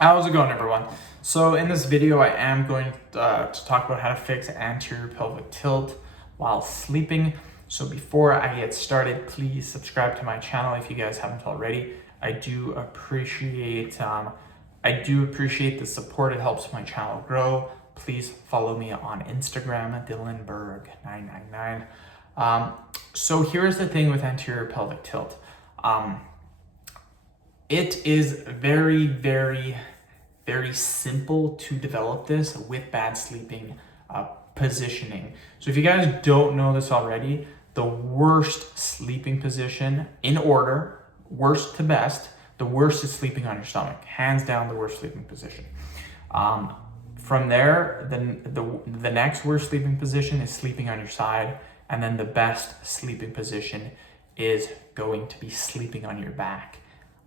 How's it going, everyone? So in this video, I am going to talk about how to fix anterior pelvic tilt while sleeping. So before I get started, please subscribe to my channel if you guys haven't already. I do appreciate the support. It helps my channel grow. Please follow me on Instagram, DylanBerg999. So here's the thing with anterior pelvic tilt. It is very simple to develop this with bad sleeping positioning. So if you guys don't know this already, the worst sleeping position in order, worst to best, the worst is sleeping on your stomach. Hands down, the worst sleeping position. From there, then the next worst sleeping position is sleeping on your side. And then the best sleeping position is going to be sleeping on your back.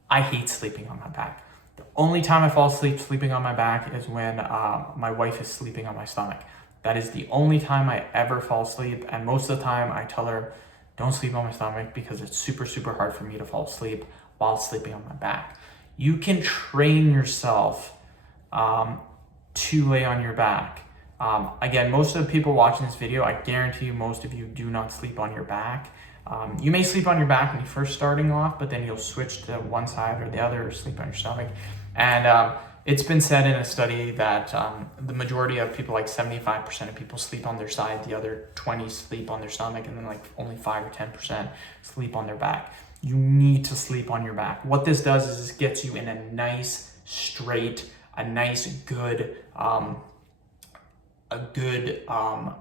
I hate sleeping on my back. The only time I fall asleep sleeping on my back is when my wife is sleeping on my stomach. That is the only time I ever fall asleep. And most of the time I tell her, don't sleep on my stomach because it's super hard for me to fall asleep while sleeping on my back. You can train yourself to lay on your back. Again, most of the people watching this video, I guarantee you most of you do not sleep on your back. You may sleep on your back when you're first starting off, but then you'll switch to one side or the other or sleep on your stomach. And it's been said in a study that the majority of people, like 75% of people, sleep on their side, the other 20 sleep on their stomach, and then like only 5 or 10% sleep on their back. You need to sleep on your back. What this does is this gets you in a nice straight, a nice good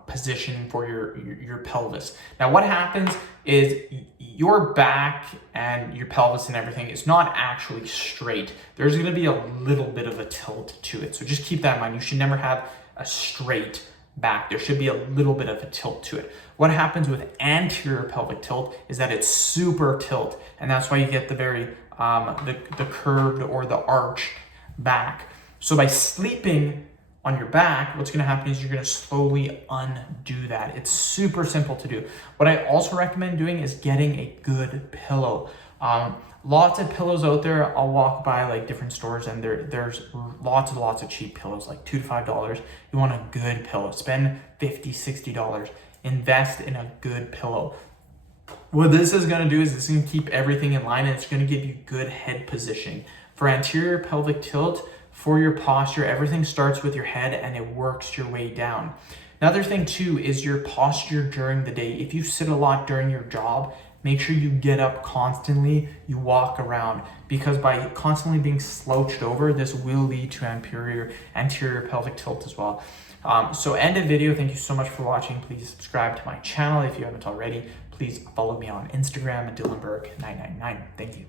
position for your pelvis. Now what happens is your back and your pelvis and everything is not actually straight. There's going to be a little bit of a tilt to it. So just keep that in mind. You should never have a straight back. There should be a little bit of a tilt to it. What happens with anterior pelvic tilt is that it's super tilt, and that's why you get the very the curved or the arched back. So by sleeping on your back, what's going to happen is you're going to slowly undo that. It's super simple to do. What I also recommend doing is getting a good pillow. Lots of pillows out there. I'll walk by like different stores and there's lots of cheap pillows, like $2 to $5. You want a good pillow. Spend $50, $60. Invest in a good pillow. What this is going to do is this is going to keep everything in line, and it's going to give you good head positioning. For anterior pelvic tilt, for your posture, everything starts with your head and it works your way down. Another thing too is your posture during the day. If you sit a lot during your job, make sure you get up constantly, you walk around, because by constantly being slouched over, this will lead to anterior pelvic tilt as well. So end of video. Thank you so much for watching. Please subscribe to my channel if you haven't already. Please follow me on Instagram at DylanBerg999. Thank you.